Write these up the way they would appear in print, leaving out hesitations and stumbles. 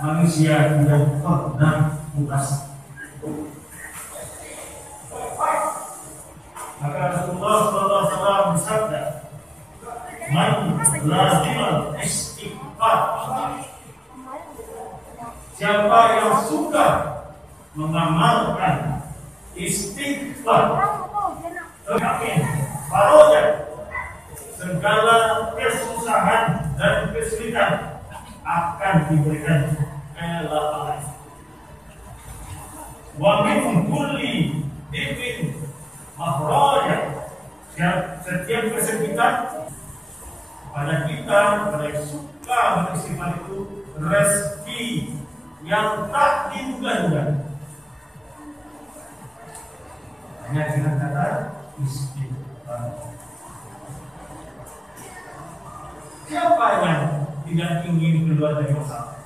manusia tidak pernah puas. Maka Rasulullah SAW bersabda, "Man lazimal istighfar." Siapa yang suka mengamalkan istighfar, faroja, segala kesusahan dan kesulitan akan diberikan kelapangan. Wa min kulli dhiqin makhraja, setiap kesempitan pada kita, pada yang suka beristighfar itu rezeki yang tak diduga-duga. Hanya dengan kata istighfar. Siapa yang tidak ingin keluar dari masalah?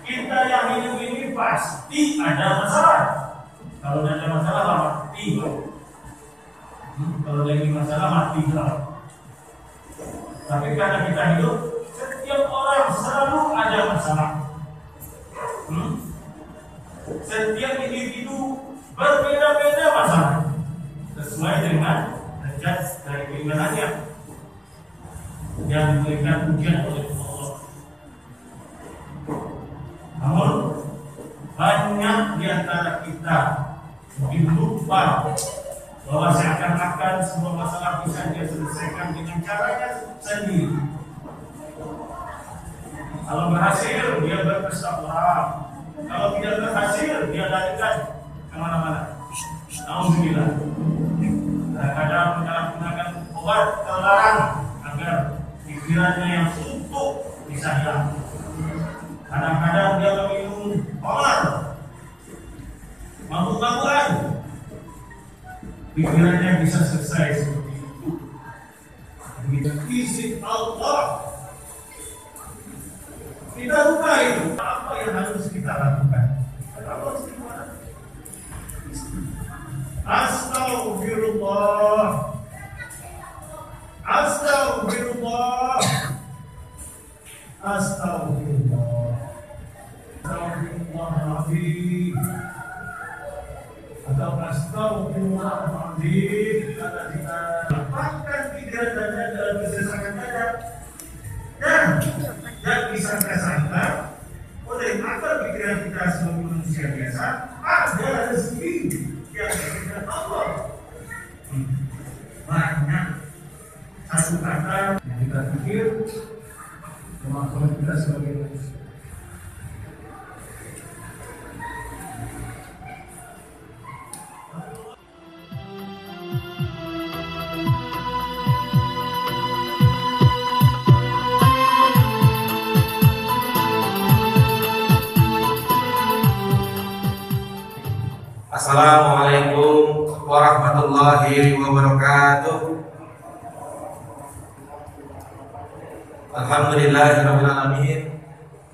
Kita yang hidup ini pasti ada masalah. Kalau tidak ada masalah mati. Kalau lagi masalah mati lah. Tapi karena kita hidup, setiap orang selalu ada masalah. Setiap individu berbeda-beda masalah sesuai dengan derajat dari keimanannya yang diberikan ujian oleh Allah. Namun banyak di antara kita mungkin lupa bahwa seakan-akan semua masalah bisa dia selesaikan dengan caranya sendiri. Kalau berhasil dia berpesta, kalau tidak berhasil dia larikan kemana-mana. Alhamdulillah. Kadang-kadang menyalahgunakan obat terlarang agar pikirannya yang suntuk bisa hilang. Kadang-kadang dia meminum khamar, mabuk-mabukan, pikirannya bisa selesai seperti itu. Begitu izin Allah. Kita lupa itu apa yang harus kita lakukan. Astagfirullah, astagfirullah, astagfirullah, astagfirullahaladzim, atau astagfirullahaladzim. Kata kita lapangkan pikiran dada dalam kesesakan dada dan disangka-sangka oleh akal pikiran kita sebagai manusia biasa ada rezeki yang diberikan Allah. Banyak satu kata yang kita pikir kemampuan kita sebagai manusia. Assalamualaikum warahmatullahi wabarakatuh. Alhamdulillahirabbil alamin.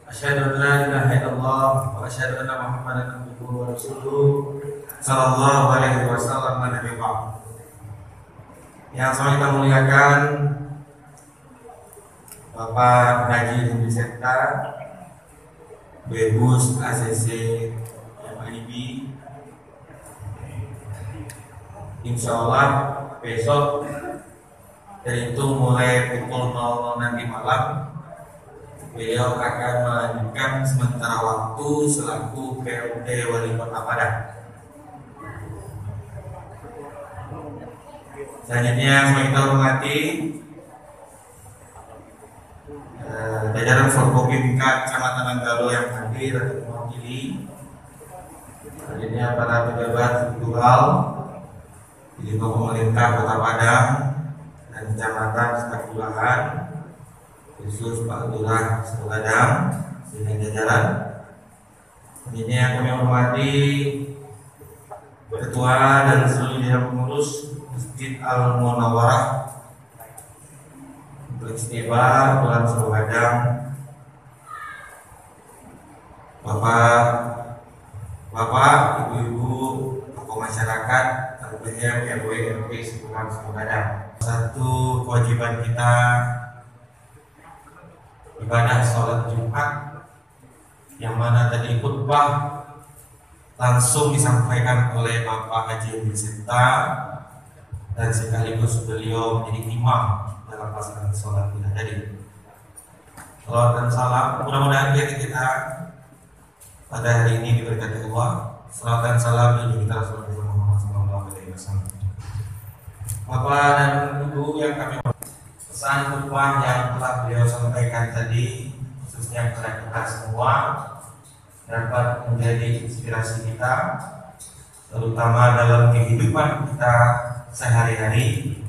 Asyhadu an la ilaha illallah wa asyhadu anna Muhammadan abduhu wa rasuluh sallallahu alaihi wasallam wa nabiyyu. Yang sangat kita muliakan Bapak Haji Hindi Sekta Bebus ACC MIB. Insya Allah besok dari itu mulai pukul 00 nanti malam beliau akan melanjutkan sementara waktu selaku PLT Wali Kota Padang. Selanjutnya kita hormati jajaran Forkopimda Kecamatan Nanggalo yang hadir atau mewakili. Selanjutnya para pejabat struktural di lingkup pemerintah Kota Padang dan kecamatan serta kelurahan, khusus Pak Lurah Seladang dengan jajaran. Selanjutnya kami hormati Ketua dan seluruh jajaran pengurus Masjid Al Munawwarah Kompleks Tiba Kelurahan Seladang, Bapak, Ibu-ibu, tokoh masyarakat, tentunya RW RP Kelurahan Seladang. Satu kewajiban kita ibadah sholat Jumat yang mana tadi khutbah langsung disampaikan oleh Bapak Haji Wisita dan sekaligus beliau menjadi imam dalam pelaksanaan sholat kita tadi. Salawat dan salam, mudah-mudahan kita pada hari ini diberkati Allah. Salawat dan salam bagi kita Rasulullah Muhammad SAW. Bapak dan Ibu yang kami pesan khutbah yang telah beliau sampaikan tadi, khususnya kepada kita semua, dapat menjadi inspirasi kita, terutama dalam kehidupan kita sehari-hari,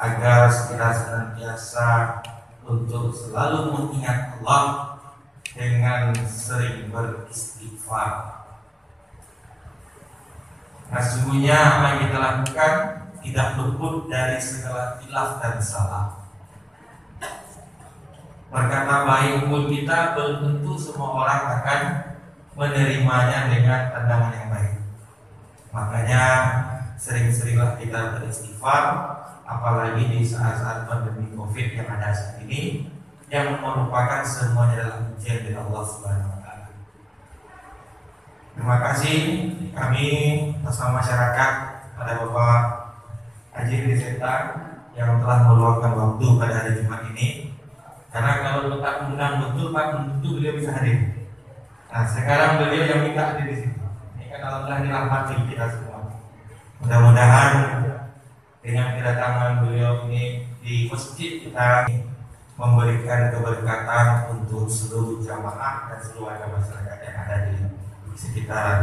agar kita senantiasa untuk selalu mengingat Allah dengan sering beristighfar. Nah, sesungguhnya apa yang kita lakukan tidak luput dari segala khilaf dan salah. Berkata baik pun kita belum tentu semua orang akan menerimanya dengan pandangan yang baik. Makanya sering-seringlah kita beristighfar, apalagi di saat-saat pandemi COVID yang ada saat ini, yang merupakan semuanya adalah ujian dari Allah Subhanahu wa taala. Terima kasih kami bersama masyarakat pada Bapak Haji Wisita yang telah meluangkan waktu pada hari Jumat ini. Karena kalau tak undang betul, Pak, tentu beliau bisa hadir. Nah, sekarang beliau yang minta hadir di sini. Ini kan alhamdulillah dirahmati kita semua. Mudah-mudahan dengan kedatangan beliau ini di masjid kita memberikan keberkatan untuk seluruh jamaah dan seluruh masyarakat yang ada di sekitar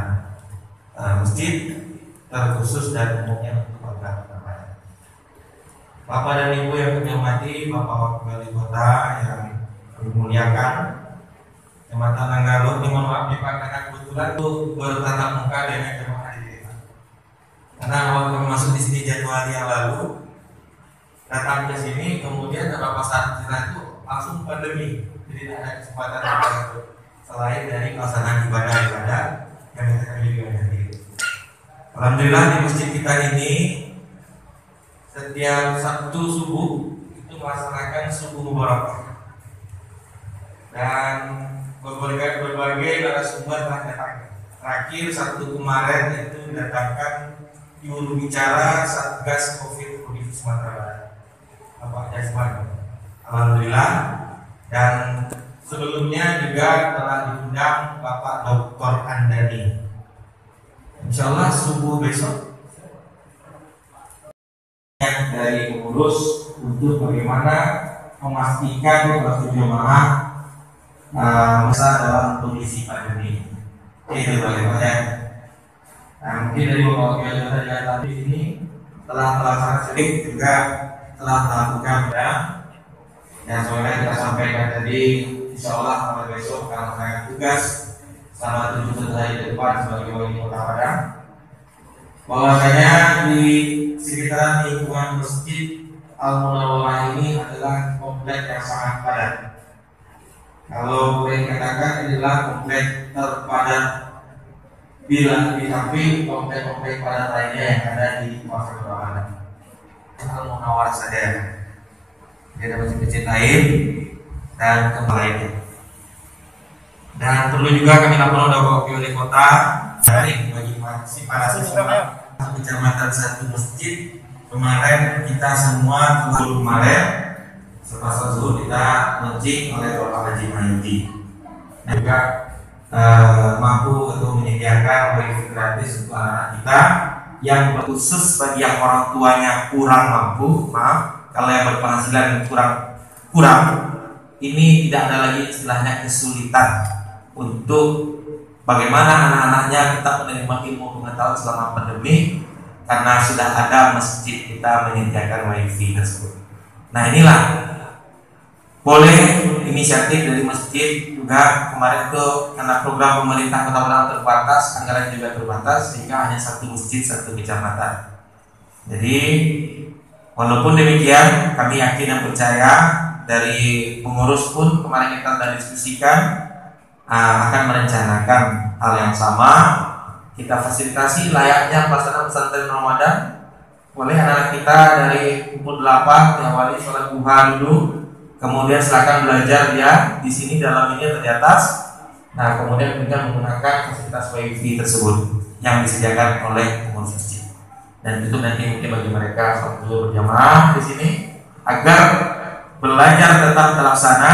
masjid, terkhusus dan umumnya untuk warga Surabaya. Bapak dan Ibu yang kami hormati, Bapak Wakil Wali Kota yang kami muliakan, Kecamatan Nanggalo, ini mohon maaf Pak, karena kebetulan itu bertatap muka dengan jemaah di desa. Karena waktu kami masuk di sini Januari yang lalu, datang ke sini, kemudian beberapa saat setelah itu langsung pandemi, jadi tidak ada kesempatan untuk selain dari pelaksanaan ibadah-ibadah yang kita kami juga hadir. Alhamdulillah di masjid kita ini setiap Sabtu subuh itu melaksanakan subuh mubarakah dan berbagai narasumber telah datang. Terakhir Sabtu kemarin itu datangkan juru bicara Satgas COVID Provinsi Sumatera Barat, Bapak Jasman. Alhamdulillah. Dan sebelumnya juga telah diundang Bapak Dr. Andani. Insyaallah subuh besok yang dari pengurus untuk bagaimana memastikan waktu jemaah masa dalam kondisi pandemi. Itu bagaimana. Nah, mungkin dari Bapak yang tadi ini telah melaksanakan sering juga telah melakukan yang soalnya kita sampaikan tadi. Insyaallah mulai besok akan melaksanakan tugas selama 7 hari ke depan sebagai wali kota Padang. Bahwasanya di sekitar lingkungan masjid Al-Munawwarah ini adalah komplek yang sangat padat. Kalau boleh dikatakan inilah komplek terpadat bila di samping komplek-komplek padat lainnya yang ada di kawasan Padang. Al-Munawwarah saja. Ada masjid-masjid lain dan kembalinya. Dan perlu juga kami laporkan kepada Bapak Wali Kota dari bagi para siswa kecamatan satu masjid kemarin kita semua kemarin setelah zuhur kita launching oleh Bapak Haji Mayuti dan juga mampu untuk menyediakan wifi gratis untuk anak kita yang khusus bagi yang orang tuanya kurang mampu, kalau yang berpenghasilan kurang ini tidak ada lagi istilahnya kesulitan untuk bagaimana anak-anaknya kita menerima ilmu pengetahuan selama pandemi karena sudah ada masjid kita menyediakan wifi tersebut. Nah, inilah boleh inisiatif dari masjid juga kemarin itu karena program pemerintah Kota Padang terbatas, anggaran juga terbatas sehingga hanya satu masjid satu kecamatan. Jadi walaupun demikian kami yakin dan percaya dari pengurus pun kemarin kita sudah diskusikan akan merencanakan hal yang sama. Kita fasilitasi layaknya pelaksanaan pesantren Ramadan. Boleh anak kita dari umur 8 yang wali sholat duha dulu, kemudian silakan belajar ya di sini dalam ini atau di atas. Nah, kemudian kita menggunakan fasilitas WiFi tersebut yang disediakan oleh pengurus masjid. Dan itu nanti mungkin bagi mereka waktu berjamaah di sini agar belajar tetap terlaksana,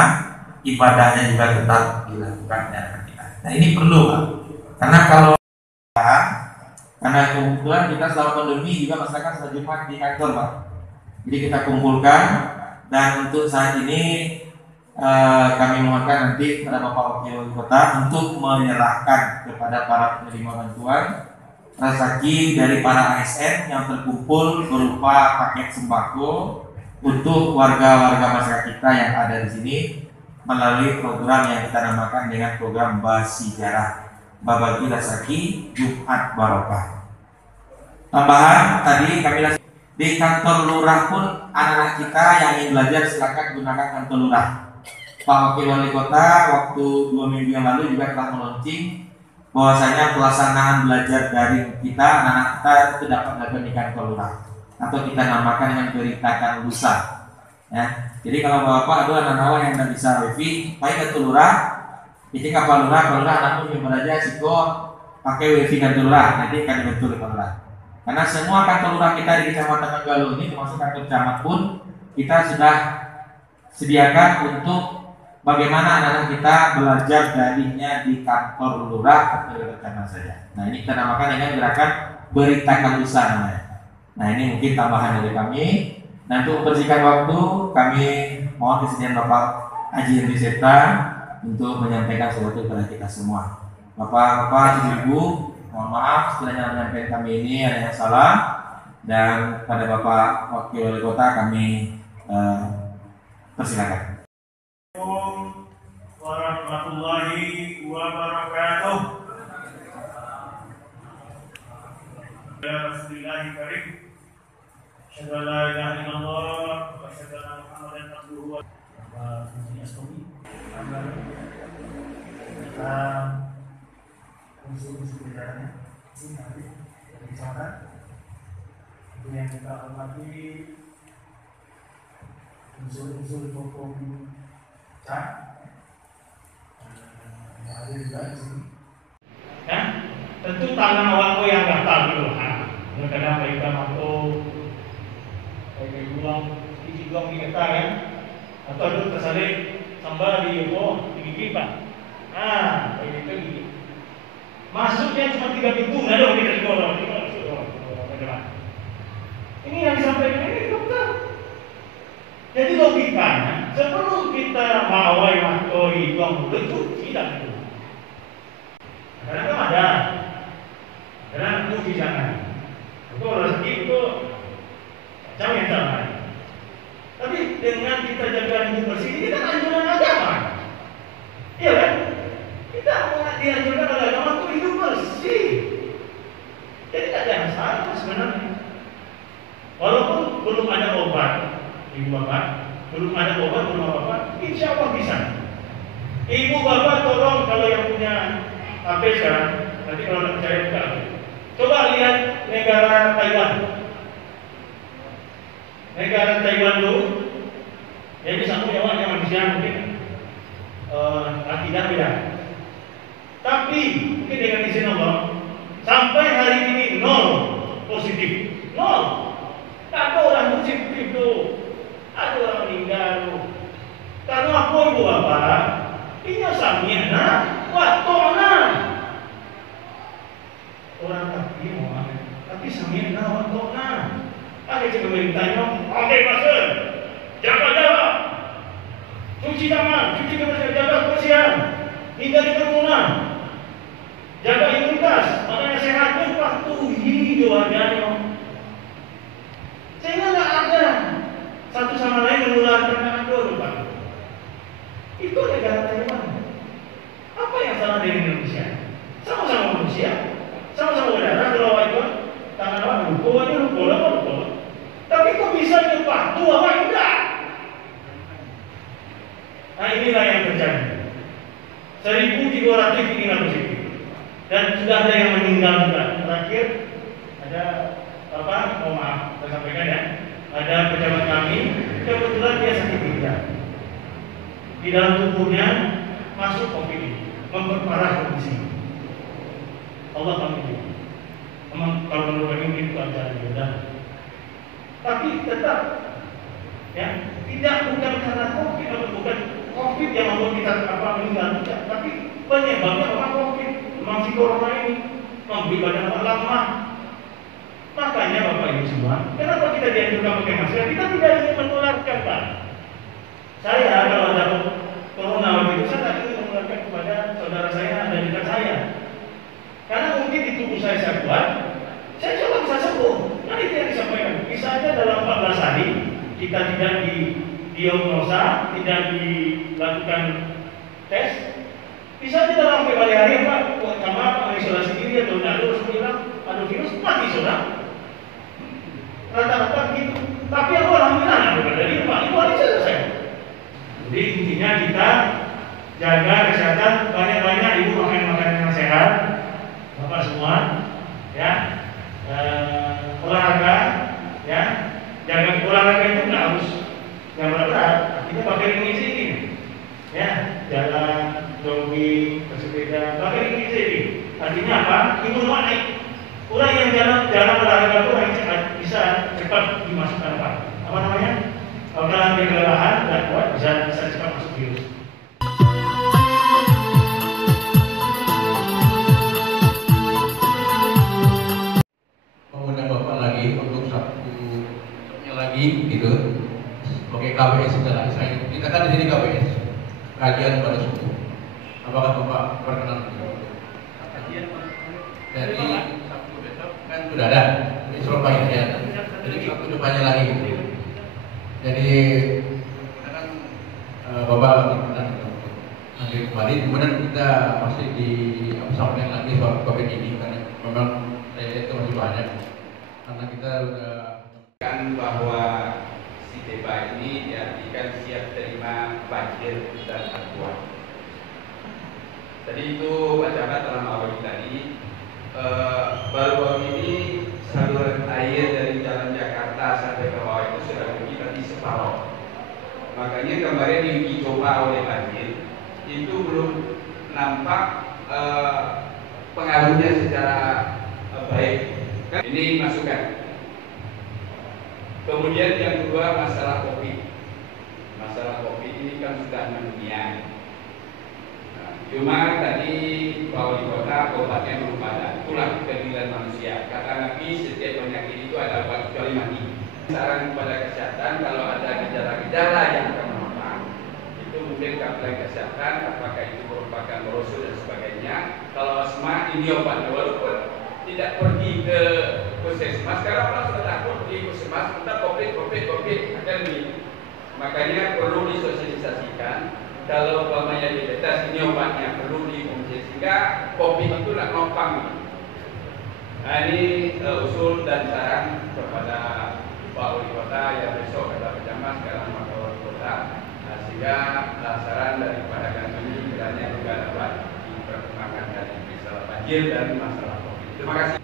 ibadahnya juga tetap dilakukan dan kita. Nah, ini perlu, Pak. Karena kebetulan kita selama pandemi juga masyarakat sudah Jumat di kantor, Pak. Jadi kita kumpulkan, dan untuk saat ini kami mohonkan nanti kepada Bapak Wakil Wali Kota untuk menyerahkan kepada para penerima bantuan rezeki dari para ASN yang terkumpul berupa paket sembako untuk warga-warga masyarakat kita yang ada di sini melalui program yang kita namakan dengan program Basijarah, Babagi Rezeki Jumat Barokah. Tambahan tadi kami di kantor lurah pun anak-anak kita yang ingin belajar silakan gunakan kantor lurah. Pak Wakil Wali Kota waktu 2 minggu yang lalu juga telah meluncing bahwasanya pelaksanaan belajar daring kita anak-anak kita itu dapat dilakukan di kantor lurah atau kita namakan dengan beritakan lusa. Ya. Jadi kalau bapak ada anak-anak yang tidak bisa wifi, pakai kantor lurah, ini kapal lurah anakmu yang belajar siko pakai wifi kantor lurah, nanti akan dibantu oleh lurah. Karena semua kantor lurah kita di Kecamatan Manggalo ini termasuk kantor camat pun kita sudah sediakan untuk bagaimana anak-anak kita belajar daringnya di kantor lurah atau di mana saja. Nah, ini kita namakan dengan gerakan beritakan lusa namanya. Nah, ini mungkin tambahan dari kami. Dan untuk mempersingkat waktu, kami mohon kesediaan Bapak Haji Henry Septa untuk menyampaikan sesuatu kepada kita semua. Bapak-bapak, ibu-ibu, mohon maaf sekiranya menyampaikan kami ini ada yang salah, dan pada Bapak Wakil Wali Kota kami persilakan. Warahmatullahi wabarakatuh. Ya Bismillahirrahmanirrahim. Asyhadu an la ilaha illallah wa asyhadu anna Muhammadan abduhu wa rasuluh. Kita unsur-unsur bicaranya ini nanti dari kecamatan itu yang kita hormati, unsur-unsur hukum CAN hadir juga di sini. Kan? Tentu tangan awakku yang daftar dulu. Kadang mereka mampu kayak gulang, isi gulang di kita kan, atau dulu tersalib sambil di Yogo, di gigi Pak. Kayak gitu gigi. Masuknya cuma 3 pintu, nggak ada kita di bawah. Ini yang disampaikan ini dokter. Jadi logikanya sebelum kita mawai matoi guang mulut cuci dan itu. Kadang-kadang ada, kadang cuci jangan. Itu rezeki itu jauh yang sama. Tapi dengan kita jaga hidup bersih, ini kan anjuran agama. Iya kan? Kita dianjurkan oleh agama untuk hidup bersih. Jadi tidak ada yang salah sebenarnya. Walaupun belum ada obat, ibu bapak, belum ada obat, belum apa-apa, insya Allah bisa. Ibu bapak tolong kalau yang punya HP sekarang, nanti kalau tidak percaya buka. Coba lihat negara Taiwan. Negara Taiwan dulu, jadi sama jawabnya manusia mungkin akidah beda. Tapi mungkin dengan izin Allah, sampai hari ini 0 positif, 0. Tak ada orang positif tuh, ada orang meninggal tuh. Karena apa ibu bapak? Ini samiana, watona. Orang tak mau, tapi samiana, watona. Ada yang pemerintahnya, pakai masker, jaga jarak, cuci tangan, cuci jaga kebersihan, hindari kerumunan, jaga imunitas, makanya sehatnya patuhi keluarganya. Sehingga nggak ada satu sama lain menularkan anak dulu, Pak. Itu negara Taiwan. Apa yang salah dengan Indonesia? Sama-sama manusia, sama-sama berdarah, kalau itu tangan apa lupa. Tapi kok bisa itu patuh apa enggak? Nah, inilah yang terjadi. 1.300 ini positif, dan sudah ada yang meninggal juga. Terakhir ada mohon maaf, saya sampaikan ya, ada pejabat kami, kebetulan dia sakit ginjal. Di dalam tubuhnya masuk COVID. memperparah kondisi. Allah amin. Memang kalau menurut kami itu ajaran mudah. Tapi tetap ya, tidak bukan karena COVID atau bukan COVID yang membuat kita meninggal, tidak. Tapi penyebabnya orang COVID, memang si corona ini memberi badan lama. Makanya Bapak Ibu semua, kenapa kita dianjurkan pakai masker? Kita tidak ingin menularkan, Pak. Saya kalau ada corona waktu itu, saya tidak ingin menularkan kepada saudara saya dan dekat saya. Karena mungkin di tubuh saya kuat, saya coba bisa sembuh. Nah itu yang disampaikan. Bisa aja dalam 14 hari kita tidak didiagnosa, tidak dilakukan tes. Bisa aja dalam beberapa hari Pak, buat kamar mengisolasi diri atau tidak terus bilang ada virus mati sudah. Rata-rata begitu. Tapi aku alhamdulillah berada di rumah itu hari selesai. Jadi intinya kita jaga kesehatan, banyak-banyak ibu makan makanan yang sehat. Bapak semua, ya, olahraga, ya, jaga olahraga itu nggak harus yang berat-berat. Artinya pakai ring easy ini, ya, jalan, jogging, bersepeda, pakai ring easy ini. Artinya apa? Imun naik. Orang yang jalan olahraga itu orang bisa cepat dimasukkan apa namanya? Kalau kalian kelelahan, nggak kuat, bisa cepat masuk virus. gitu pakai KWS segala. Kita kan di sini KWS kajian pada subuh. Apakah Bapak berkenan kajian dari Sabtu besok kan sudah ada besok pagi ya. Jadi Sabtu depannya lagi. Jadi kan Bapak berkenan nanti kembali. Kemudian kita masih di sampaikan lagi soal COVID ini karena memang itu masih banyak karena kita sudah bahwa si Deba ini diartikan siap terima banjir dan bantuan. Tadi itu wacana dalam awal tadi baru ini saluran air dari Jalan Jakarta sampai ke bawah itu sudah rugi tadi separuh. Makanya kemarin diuji coba oleh banjir itu belum nampak pengaruhnya secara baik. Ini masukan. Kemudian yang kedua masalah COVID. Masalah COVID ini kan sudah mendunia. Nah, cuma tadi Pak Wali Kota obatnya belum ada. Itulah keadilan manusia. Kata Nabi setiap penyakit itu ada obat kecuali mati. Saran kepada kesehatan kalau ada gejala-gejala yang akan menopang itu mungkin kapten kesehatan apakah itu merupakan brosul dan sebagainya. Kalau asma ini obatnya walaupun tidak pergi ke puskesmas, sekarang orang sudah takut di puskesmas, kita COVID akan ini. Makanya perlu disosialisasikan. Kalau umpamanya diabetes ini obatnya perlu difungsi sehingga COVID itu tidak nopang. Nah ini usul dan saran kepada Pak Wali Kota yang besok adalah pejabat sekarang Pak Wali Kota, nah, sehingga saran daripada kami kiranya juga dapat dipertimbangkan dari masalah banjir dan masalah COVID. Terima kasih.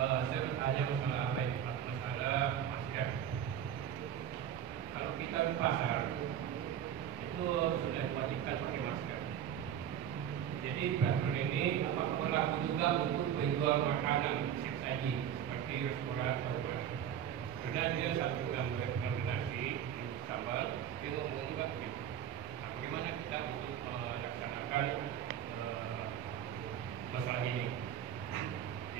Saya bertanya masalah apa ini? Masalah masker. Kalau kita di pasar itu sudah diwajibkan pakai masker. Jadi peraturan ini apakah berlaku juga untuk penjual makanan siap saji seperti restoran atau mana? Karena dia satu kombinasi sambal, dia ngomong juga gitu. Nah, bagaimana kita untuk melaksanakan masalah ini?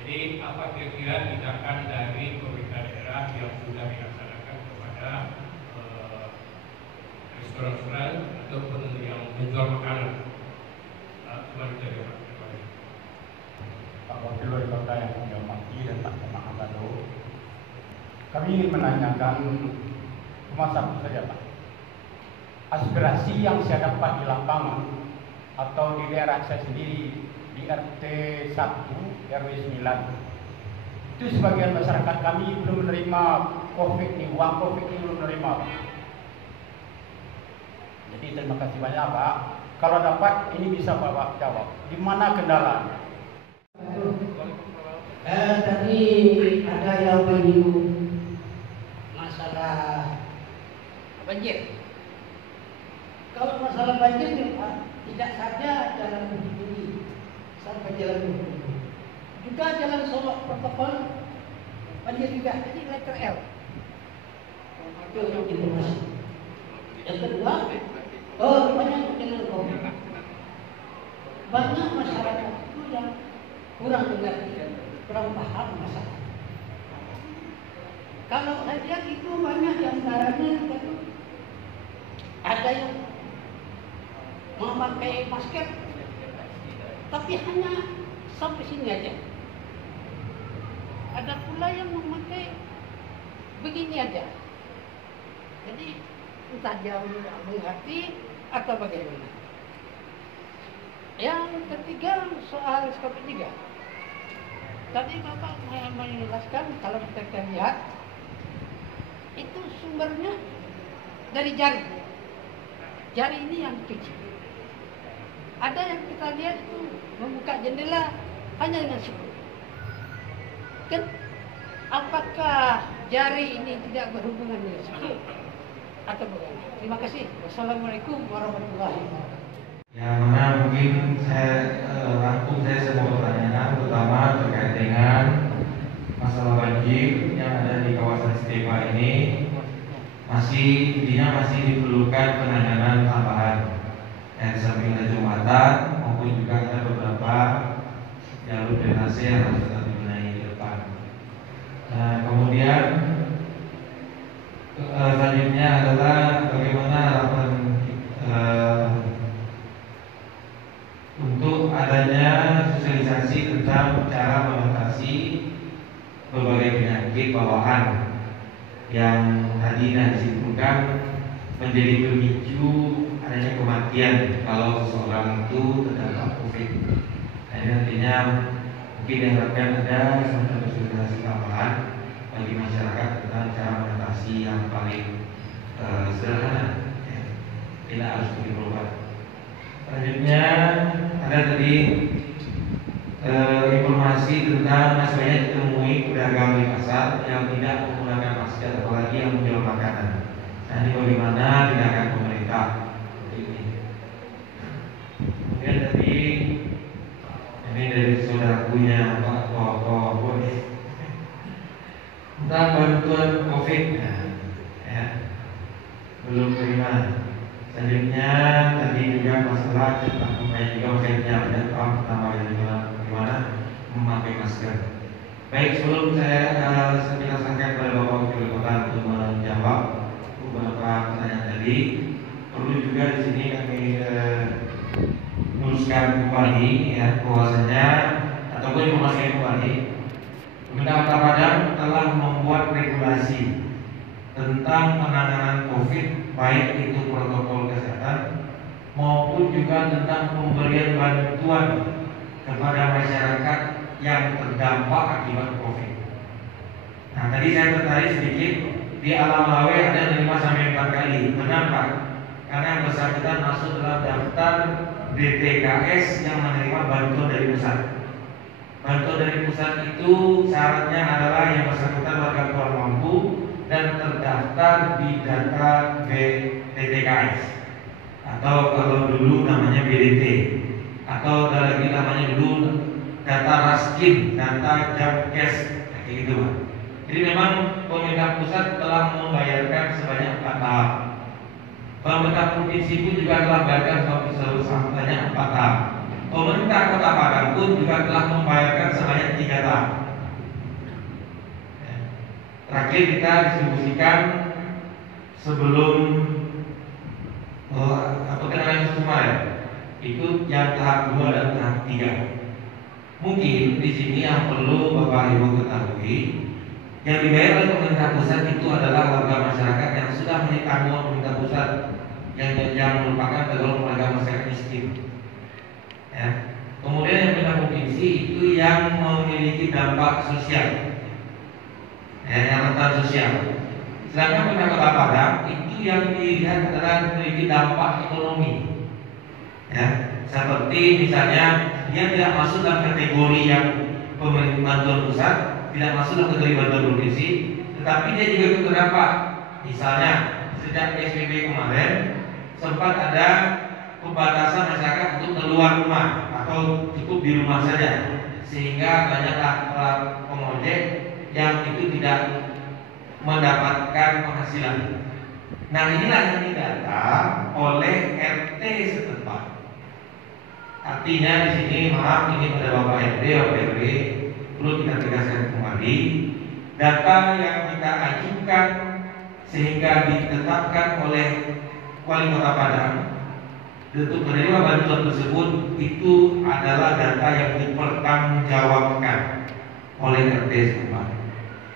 Jadi apa kira-kira tindakan dari pemerintah daerah yang sudah dilaksanakan kepada restoran-restoran ataupun yang menjual makanan? Kembali dari Pak Wakil Wali Kota yang saya hormati dan Pak Jemaah Bado, kami ingin menanyakan cuma satu saja Pak. Aspirasi yang saya dapat di lapangan atau di daerah saya sendiri di RT 1 RW 9 itu sebagian masyarakat kami belum menerima COVID ini, uang COVID ini belum menerima. Jadi terima kasih banyak Pak. Kalau dapat ini bisa Bapak jawab. Di mana kendalanya? Tadi ada yang menyinggung masalah banjir. Kalau masalah banjir Pak, tidak saja jalan begitu jalan umum. Juga jalan Solok protokol banjir juga, jadi letter L. Itu yang informasi. Yang kedua, banyak jalan COVID. Banyak masyarakat itu yang kurang mengerti, kurang paham masalah. Kalau saya lihat itu banyak yang caranya ada yang memakai masker, tapi hanya sampai sini aja. Ada pula yang memakai begini aja. Jadi entah dia mengerti atau bagaimana. Yang ketiga soal SK3. Tadi Bapak menjelaskan kalau kita lihat itu sumbernya dari jari. Jari ini yang cuci. Ada yang kita lihat itu membuka jendela hanya dengan siku. Kan apakah jari ini tidak berhubungan dengan siku atau bagaimana? Terima kasih. Wassalamualaikum warahmatullahi wabarakatuh. Yang mana mungkin saya rangkum semua pertanyaan, terutama terkait dengan masalah banjir yang ada di kawasan Sitepa ini. Intinya masih diperlukan penanganan tambahan. Di samping ada jembatan maupun juga ada beberapa jalur drainase yang harus tetap dibenahi ke depan. Nah, kemudian selanjutnya adalah bagaimana harapan untuk adanya sosialisasi tentang cara mengatasi berbagai penyakit bawaan yang tadi disebutkan menjadi pemicu adanya kematian kalau seseorang itu terdampak COVID. Nah, ini nantinya mungkin diharapkan ada semacam sosialisasi tambahan bagi masyarakat tentang cara mengatasi yang paling sederhana, ya. Tidak harus berubah. Selanjutnya ada tadi informasi tentang masih banyak ditemui pedagang di pasar yang tidak menggunakan masker, apalagi yang menjual makanan. Nah, ini bagaimana tindakan pemerintah ini? Kemudian tadi ini dari saudarakunya Pak Koko tentang bantuan COVID, ya, belum terima. Selanjutnya tadi juga masalah tentang juga maksudnya ada pertama bagaimana memakai masker. Baik, sebelum saya sampaikan kepada Bapak Wakil Kota untuk menjawab beberapa pertanyaan tadi, perlu juga di sini kami meluruskan kembali ya bahwasanya ataupun memastikan kembali Pemerintah Kota Padang telah membuat regulasi tentang penanganan COVID, baik itu protokol kesehatan maupun juga tentang pemberian bantuan kepada masyarakat yang terdampak akibat COVID. Nah, tadi saya tertarik sedikit di Alam Lawe ada 5-4 kali. Kenapa? Karena yang bersangkutan masuk dalam daftar DTKS yang menerima bantuan dari pusat. Bantuan dari pusat itu syaratnya adalah yang bersangkutan warga kurang mampu dan terdaftar di data DTKS atau kalau dulu namanya BDT atau lagi namanya dulu data Raskin, data Jamkes, kayak gitu Pak. Jadi memang pemerintah pusat telah membayarkan sebanyak 4 tahap. Pemerintah provinsi pun juga telah membayarkan sebanyak 4 tahap. Pemerintah Kota Padang pun juga telah membayarkan sebanyak 3 tahap. Terakhir kita distribusikan sebelum kenaikan kemarin itu yang tahap 2 dan tahap 3. Mungkin di sini yang perlu Bapak Ibu ketahui, yang dibayar oleh pemerintah pusat itu adalah warga masyarakat yang sudah menitanggung pemerintah pusat yang merupakan tergolong warga masyarakat miskin. Ya. Kemudian yang pemerintah provinsi itu yang memiliki dampak sosial, yang rentan sosial. Sedangkan pemerintah Kota Padang itu yang dilihat adalah memiliki dampak ekonomi. Ya, seperti misalnya dia tidak masuk dalam kategori yang pemerintah bantuan pusat, tidak masuk dalam kategori bantuan provinsi, tetapi dia juga terdampak. Misalnya sejak PSBB kemarin sempat ada pembatasan masyarakat untuk keluar rumah atau cukup di rumah saja, sehingga banyaklah para pengojek yang itu tidak mendapatkan penghasilan. Nah, inilah yang didata oleh RT setempat. Artinya di sini, maaf, ini pada Bapak RT atau RW perlu kita tegaskan kembali, data yang kita ajukan sehingga ditetapkan oleh Wali Kota Padang untuk menerima bantuan tersebut itu adalah data yang dipertanggungjawabkan oleh RT setempat.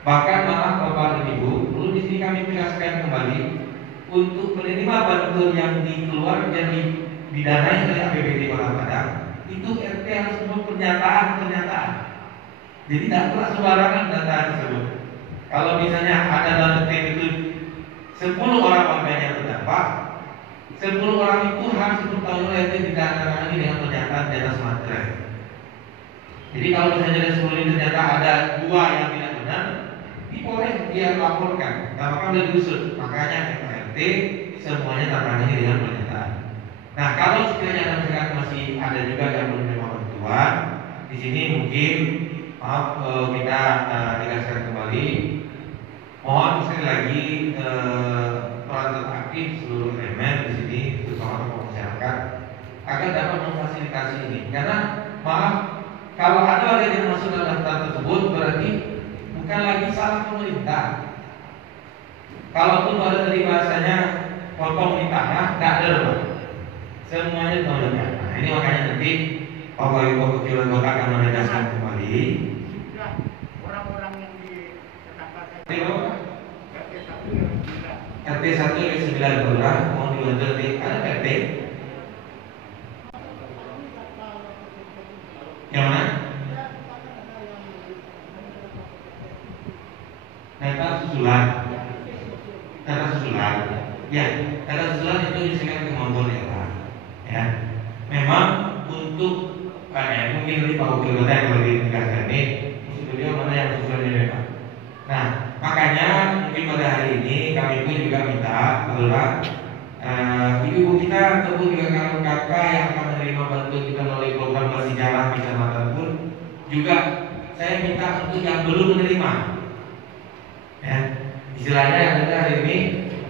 Bahkan maaf Bapak dan Ibu, perlu di sini kami tegaskan kembali, untuk menerima bantuan yang dikeluarkan yang didanai oleh APBD Kota Padang, itu RT harus membuat pernyataan. Jadi tidak pernah sembarangan data tersebut. Kalau misalnya ada dalam tim itu 10 orang warganya terdampak, 10 orang itu harus bertanggung jawab ditangani dengan pernyataan di atas materai. Jadi kalau misalnya dari 10 ini ternyata ada 2 yang tidak benar, boleh dia laporkan. Nah, maka boleh diusut. Makanya RT semuanya tertangani dengan pernyataan. Nah, kalau sekiranya ada masyarakat masih ada juga yang belum menerima bantuan, di sini mungkin maaf kita tegaskan kembali. Mohon sekali lagi peran aktif seluruh elemen di sini, terutama tokoh masyarakat, agar dapat memfasilitasi ini. Karena maaf, kalau ada warga yang masuk dalam daftar tersebut berarti bukan lagi salah pemerintah. Kalaupun ada tadi bahasanya potong di tanah, tidak ada loh. Semuanya teman-teman. Nah, ini makanya nanti Bapak Ibu Kepala Kota akan menegaskan kembali. Orang-orang yang ditangkap RT 1 RT 9 berurah, mohon dilanjut di RT. Yang mana? Data susulan. Ya, data susulan itu diserahkan ke Mongol ya. Memang untuk mungkin nanti Pak Wakil Kota yang lebih tegaskan ini, beliau mana yang susulannya memang. Nah, makanya mungkin pada hari ini kami pun juga minta adalah ibu kita ataupun juga kakak yang akan menerima bantuan kita melalui program bersejarah kecamatan pun juga saya minta untuk yang belum menerima. Ya, istilahnya yang ada hari ini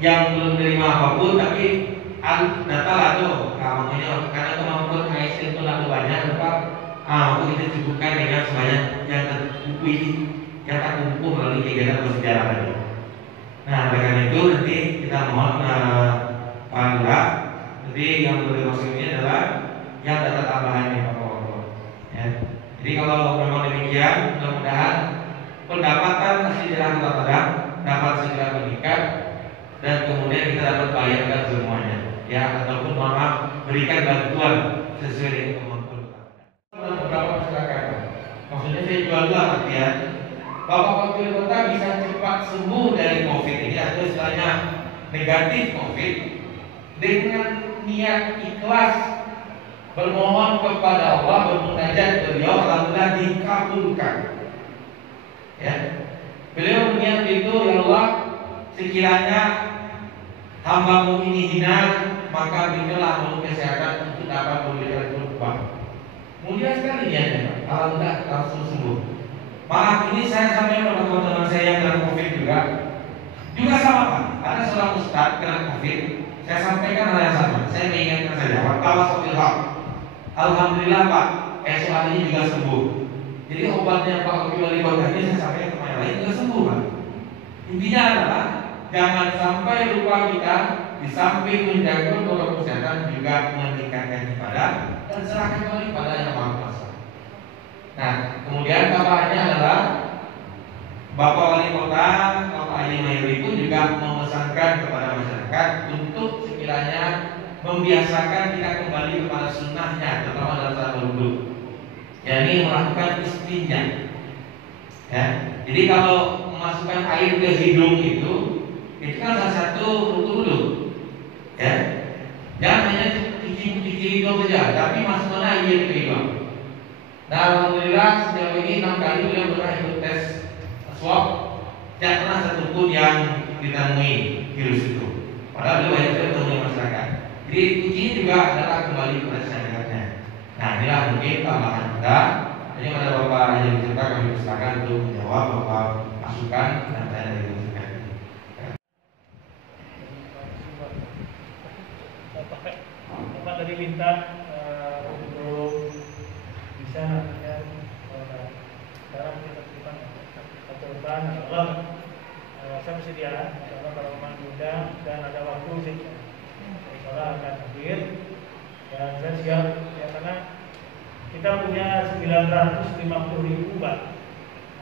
yang belum menerima apapun tapi data lah tuh, makanya karena kemampuan ASN itu lalu banyak, maka kita cukupkan dengan sebanyak yang terkumpul melalui kegiatan bersejarah tadi. Nah, oleh karena itu nanti kita mohon Pak Lurah, nanti yang boleh masuk ini adalah yang data tambahannya Pak Wakil. Ya. Jadi kalau memang demikian, mudah-mudahan pendapatan asli daerah Kota Padang dapat segera meningkat dan kemudian kita dapat bayarkan semuanya, ya, ataupun berikan bantuan sesuai dengan kemampuan beberapa masyarakat. Maksudnya saya jual dua artian Bapak Wakil Kota bisa cepat sembuh dari COVID ini atau istilahnya negatif COVID dengan niat ikhlas bermohon kepada Allah, bermunajat beliau, alhamdulillah dikabulkan. Ya, beliau berniat itu, ya Allah, sekiranya hamba-Mu ini hina, maka berikanlah mulut kesehatan untuk dapat memberikan kurban. Mulia sekali ya, alhamdulillah langsung sembuh. Maaf, ini saya sampaikan kepada teman-teman saya yang kena COVID juga sama Pak. Ada seorang ustadz kena COVID, saya sampaikan hal yang sama. Saya mengingatkan saja, wattawasabil haq. Alhamdulillah Pak, esok harinya juga sembuh. Jadi obatnya Pak Wali Kota ini saya sampaikan ke yang lain juga sembuh Pak. Intinya adalah jangan sampai lupa kita di samping menjaga protokol kesehatan juga meningkatkan ibadah dan serahkan kembali pada Yang Maha Kuasa. Nah, kemudian tambahannya adalah Bapak Wali Kota, Bapak Haji Mayuri pun juga memesankan kepada masyarakat untuk sekiranya membiasakan kita kembali kepada sunnahnya, terutama dalam saat berwudu, yakni melakukan istinja. Ya, jadi kalau memasukkan air ke hidung itu kan salah satu wudu. Ya, jangan hanya cuci hidung saja, tapi masukkan air ke hidung. Nah, alhamdulillah sejauh ini 6 kali beliau pernah ikut tes swab, tidak pernah satupun yang ditemui virus itu. Padahal beliau banyak sekali menemui masyarakat. Jadi kuncinya juga adalah kembali kepada masyarakatnya. Nah, ini inilah mungkin tambahan kita. Jadi pada Bapak yang diserta kami persilakan untuk menjawab Bapak masukan dan tanya dari masyarakat. Bapak tadi minta untuk bisa nantikan sekarang kita terlibat atau bahan Allah saya bersedia kalau memang mudah dan ada waktu sih insyaallah akan hadir dan saya siap ya, karena kita punya 950.000 Pak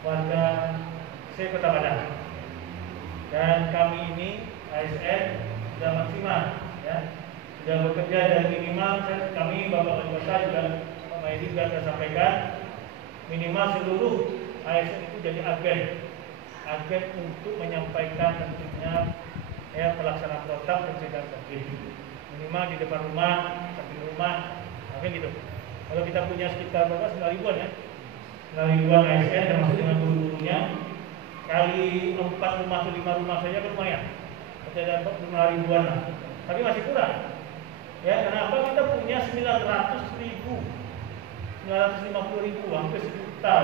warga Kota Padang dan kami ini ASN sudah maksimal ya sudah bekerja dan minimal kami Bapak Wali Kota juga Pak Maidi juga sudah sampaikan minimal seluruh ASN itu jadi agen untuk menyampaikan tentunya ya pelaksanaan protap pencegahan COVID minimal di depan rumah, samping rumah, gitu. Kalau kita punya sekitar berapa 9.000-an ya, 9.000-an ASN termasuk dengan guru-gurunya kali 4 rumah atau 5 rumah saja kan lumayan, ada 5.000-an lah. Tapi masih kurang. Ya, kenapa kita punya 900.000, 950.000, hampir 1 juta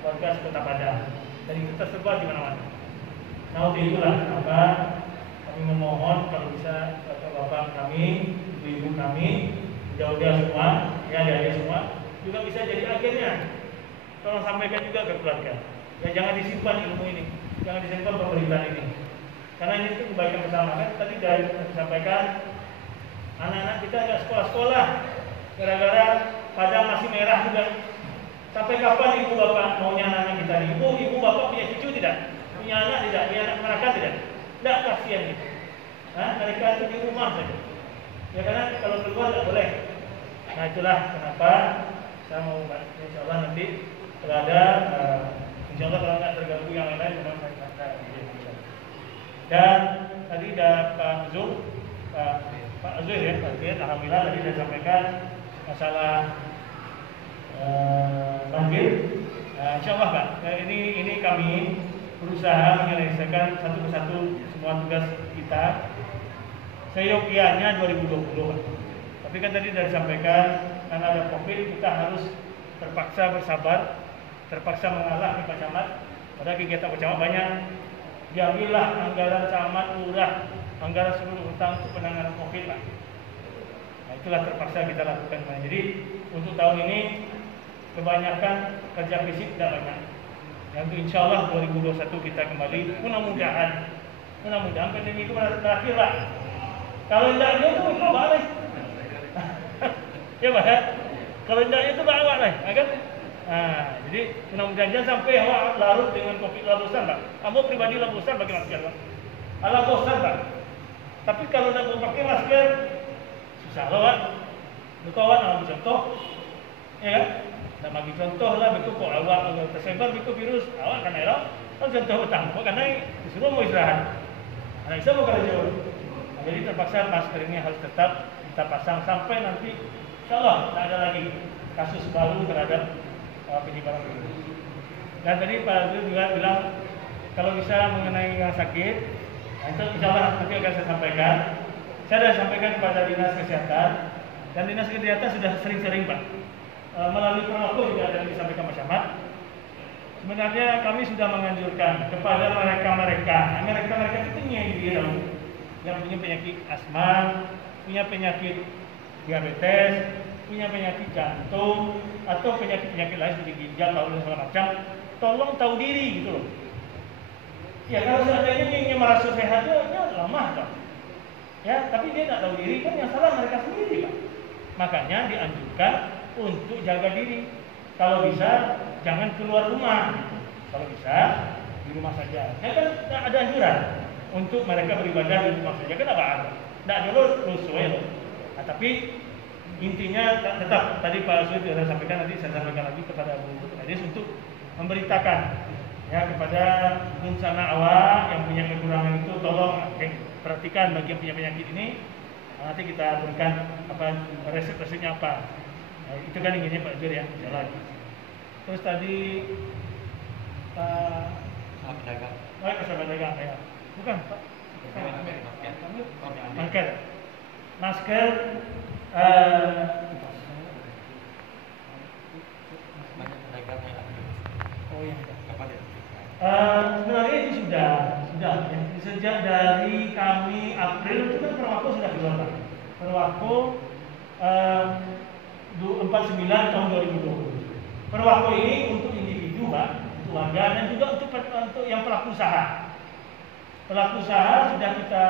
warga Kota Padang. Dan itu tersebar di mana-mana. Nah, untuk itulah kenapa kami memohon kalau bisa bapak kami, ibu-ibu kami, jauh-jauh semua, ya dari semua, juga bisa jadi agennya. Tolong sampaikan juga ke keluarga. Ya jangan disimpan ilmu ini, jangan disimpan pemberitaan ini. Karena ini itu kebaikan bersama kan. Tadi dari disampaikan anak-anak kita ada sekolah-sekolah gara-gara Padang masih merah juga. Sampai kapan ibu bapak maunya anak-anak kita ini? Ibu bapak punya cucu tidak? Punya anak tidak? Punya anak mereka tidak? Tidak, kasihan gitu. Nah, mereka itu di rumah saja. Ya karena kalau keluar tidak boleh. Nah itulah kenapa saya mau insya Allah nanti kalau ada insya Allah kalau nggak terganggu yang lain memang saya kata. Dan tadi ada Pak Zul, Pak Zul ya, Pak Zul, alhamdulillah tadi saya sampaikan masalah banjir. Insya Allah Pak, ini kami berusaha menyelesaikan satu persatu semua tugas kita. Seyogianya 2020 Pak. Tapi kan tadi sudah disampaikan karena ada COVID kita harus terpaksa bersabar, terpaksa mengalah di Pak Camat. Padahal kegiatan Pak Camat banyak. Diambillah anggaran camat, lurah, anggaran seluruh hutang untuk penanganan COVID Pak. Nah itulah terpaksa kita lakukan Pak. Jadi untuk tahun ini kebanyakan kerja fisik tidak banyak. Yang insya Allah 2021 kita kembali. Mudah-mudahan pandemi itu berakhir Pak. Kalau tidak itu bawa lah. Ya Pak ya. Kalau tidak itu bawa lah, kan? Nah, jadi mudah-mudahan jangan sampai awak larut dengan COVID labusan Pak. Kamu pribadi labusan pakai masker Pak. Labusan Pak. Tapi kalau tidak mau pakai masker susah loh Pak. Betul awak nak bagi contoh, ya kan? Nak bagi contoh lah betul kok awak tersebar betul virus awak kan elok. Kan contoh utang, karena disuruh mau istirahat. Nah, bisa mau kerja. Jadi terpaksa masker ini harus tetap kita pasang sampai nanti insya Allah tidak ada lagi kasus baru terhadap penyebaran virus. Dan tadi Pak Zul juga bilang kalau bisa mengenai yang sakit, nah itu insya Allah nanti akan saya sampaikan. Saya sudah sampaikan kepada Dinas Kesehatan dan Dinas Kesehatan sudah sering-sering Pak melalui protokol juga yang disampaikan Pak Camat. Sebenarnya kami sudah menganjurkan kepada mereka itu yang punya penyakit asma, punya penyakit diabetes, punya penyakit jantung atau penyakit lain seperti ginjal, dan segala macam, tolong tahu diri gitu loh. Ya kalau seandainya dia merasa sehat dia lemah Pak. Ya, tapi dia tidak tahu diri kan yang salah mereka sendiri Pak. Makanya dianjurkan untuk jaga diri. Kalau bisa jangan keluar rumah. Kalau bisa di rumah saja. Ya kan ada anjuran untuk mereka beribadah di rumah saja kan apa? Tidak dulu rusuh ya. Nah, tapi intinya tetap tadi Pak Zul sudah sampaikan, nanti saya sampaikan lagi kepada Bu Kadis untuk memberitakan ya kepada bencana awak yang punya kekurangan itu tolong perhatikan bagi yang punya penyakit ini. Nanti kita berikan apa resep-resepnya apa. Nah, itu kan inginnya Pak Zul ya, jalan. Terus tadi Sahabat dagang ya. Bukan Pak. Masker. Sebenarnya itu sudah. Sejak dari kami April itu kan Perwako sudah keluar. Perwako 49 tahun 2020. Perwako ini untuk individu, Pak, untuk warga dan juga untuk yang pelaku usaha. Pelaku usaha sudah kita,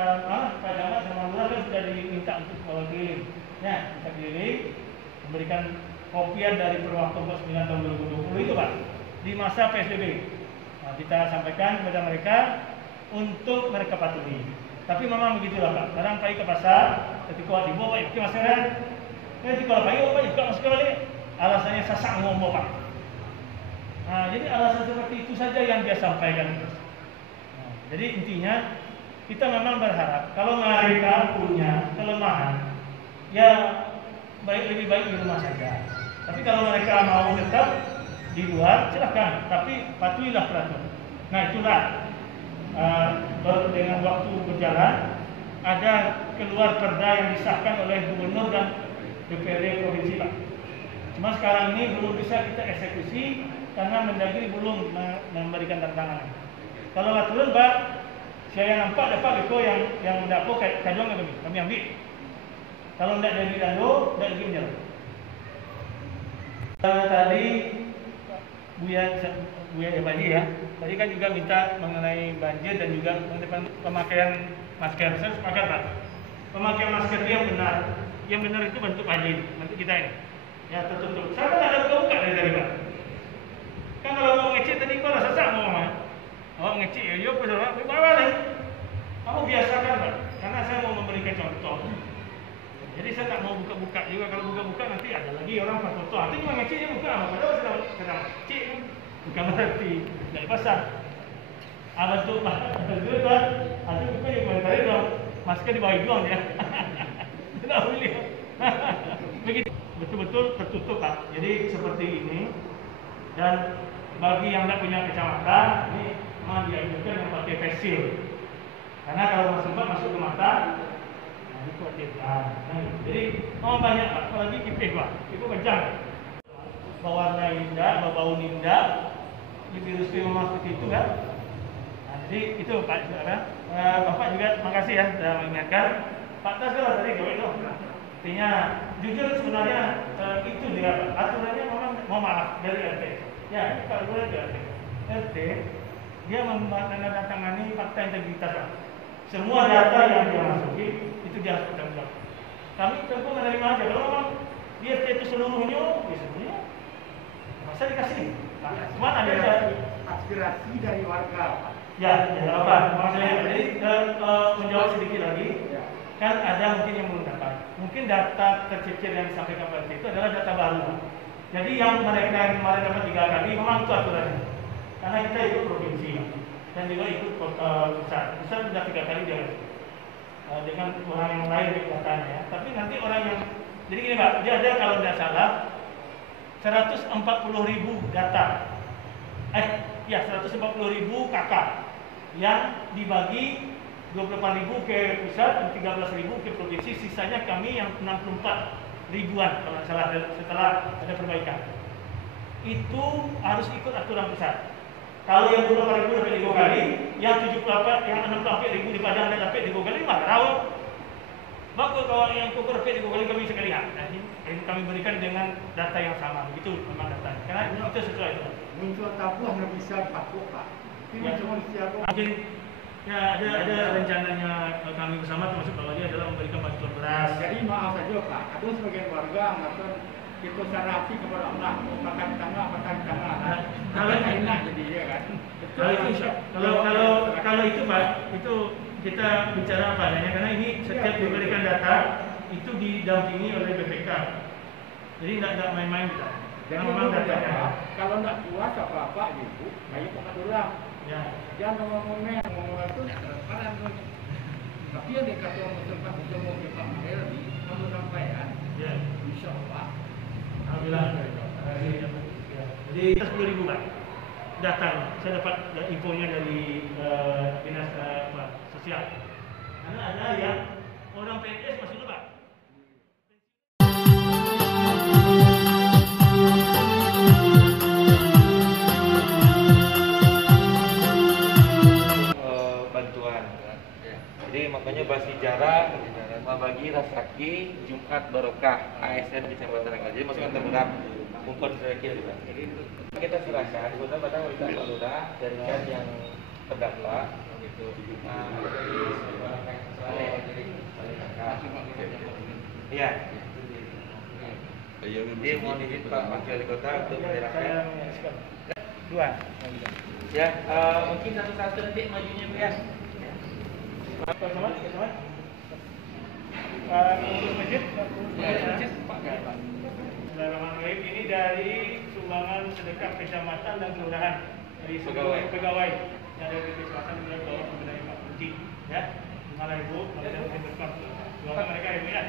Pak Jamat sama Lurah kan sudah diminta untuk bawa keliling. Ya, kita keliling memberikan kopian dari Perwako 49 tahun 2020 itu, Pak, di masa PSBB. Nah, kita sampaikan kepada mereka untuk mereka patuhi. Tapi memang begitulah, Pak. Kadang pergi ke pasar, ketika waktu ibu, Pak, pakai masker. Nanti kalau pagi, Pak, buka masker balik. Alasannya sasak ngomong, Pak. Nah, jadi alasan seperti itu saja yang dia sampaikan. Nah, jadi intinya kita memang berharap kalau mereka punya kelemahan, ya lebih baik di rumah saja. Tapi kalau mereka mau tetap di luar, silahkan. Tapi patuhilah peraturan. Nah, itulah. Dengan waktu berjalan ada keluar perda yang disahkan oleh gubernur dan DPRD provinsi, Pak. Cuma sekarang ini belum bisa kita eksekusi karena Mendagri belum memberikan tantangan. Kalau nggak turun, Pak, saya nampak dapat Beko yang mendapuk kajuan kami ambil. Kalau tidak dari Dando, tidak lagi menyerah. Tadi Buya Ebadi ya, tadi kan juga minta mengenai banjir dan juga pemakaian masker. Saya sepakat, Pak. Pemakaian masker yang benar itu bentuk banjir, bentuk kita ini. Ya tertutup. Saya kan ada buka-buka dari tadi, Pak. Kan kalau mau ngecek tadi kau rasa sama Mama. Awak ngecek ya, yo benar, balik. Kamu biasakan, Pak. Karena saya mau memberikan contoh. Jadi saya tak mau buka-buka juga. Kalau buka-buka nanti ada lagi orang foto. Nanti cuma ngeceknya buka, padahal sedang ngecek kan. Bukan berarti dari pasar. Bentuk itu kan, nanti buka yang komentari dong. Masker di bawah hidung ya. Tidak boleh. Begitu, betul-betul tertutup, Pak. Jadi seperti ini. Dan bagi yang tidak punya kacamata, ini memang dianjurkan yang pakai face shield. Karena kalau sempat masuk ke mata, itu kuatirkan. Jadi banyak, Pak. Apalagi kipis, Pak. Itu kencang. Bawarna indah, bau indah. Virus memang seperti itu kan. Nah, jadi itu Pak Saudara. Bapak juga makasih ya sudah mengingatkan. Pak Tas kalau tadi gawe itu. Artinya jujur sebenarnya itu dia aturannya memang mau maaf dari RT. Ya, kalau boleh dari RT dia menandatangani fakta integritas, Pak. Semua data yang dia masuki itu dia harus bertanggung jawab. Kami tentu menerima aja kalau memang dia itu seluruhnya, ya seluruhnya masa dikasih. Cuma ada aspirasi dari warga, Pak. Ya, apa? Maksudnya jadi menjawab sedikit lagi. Ya. Kan ada mungkin yang belum dapat. Mungkin data tercicil yang disampaikan Pak itu adalah data baru, Pak. Jadi yang mereka yang kemarin dapat 3 kali memang itu aturannya. Karena kita ikut provinsi dan juga ikut pusat. Pusat sudah 3 kali dia dengan orang yang lain datanya. Tapi nanti orang yang jadi gini, Pak, dia ada kalau tidak salah 140.000 data. 140.000 KK yang dibagi 28.000 ke pusat dan 13.000 ke provinsi. Sisanya kami yang 64 ribuan kalau tidak salah setelah ada perbaikan. Itu harus ikut aturan pusat. Kalau yang 28.000 dapat 3 kali, yang 78, yang 64.000 di Padang dan dapat 3 kali, maka rawat. Maka kalau yang kukur dapat 3 kali kami sekali. Ini kami berikan dengan data yang sama. Begitu memang datanya. Karena itu sesuai itu. Muncul tabu hanya bisa dipakuk, Pak. Ini cuma siapa? Ya, ada rencananya kami bersama termasuk bawahnya adalah memberikan bantuan beras. Jadi maaf saja, Pak. Ada sebagian warga mengatakan kita sarati kepada Allah makan tengah. Kalau enak jadi ya kan. Kalau itu, Pak, itu kita bicara apa adanya karena ini setiap diberikan data itu didampingi oleh BPK. Jadi tidak main-main kita. Jadi memang datanya. Kalau tidak puas apa-apa gitu, ayo Pak Abdullah. Ya. Jangan ngomong itu transparan. Tapi yang dikatakan tempat ketemu di Pak Mahir di kamu sampaikan. Ya. Insya Allah. Alhamdulillah. Jadi 10.000, Pak. Datang. Saya dapat infonya dari dinas sosial. Karena ada yang orang PNS masih lupa. Pagi Rasaki, Jumat Barokah, ASN Kecamatan Renggal. Jadi masukan terberat kumpul terakhir juga. Kita serahkan kepada Wali Kota Lurah dari yang terdaftar gitu. Iya. Jadi mohon izin Pak Wakil Wali Kota untuk menyerahkan. Dua. Ya, mungkin satu-satu detik majunya Bu ya. Pak Somad. Pengurus masjid. Pak. Bismillahirrahmanirrahim. Ini dari sumbangan sedekah kecamatan dan kelurahan dari pegawai yang ada di kecamatan dan kelurahan mengenai Pak Kunci. Ya, terima kasih Ibu. Mari kita berdoa. Doakan mereka ya Bu ya.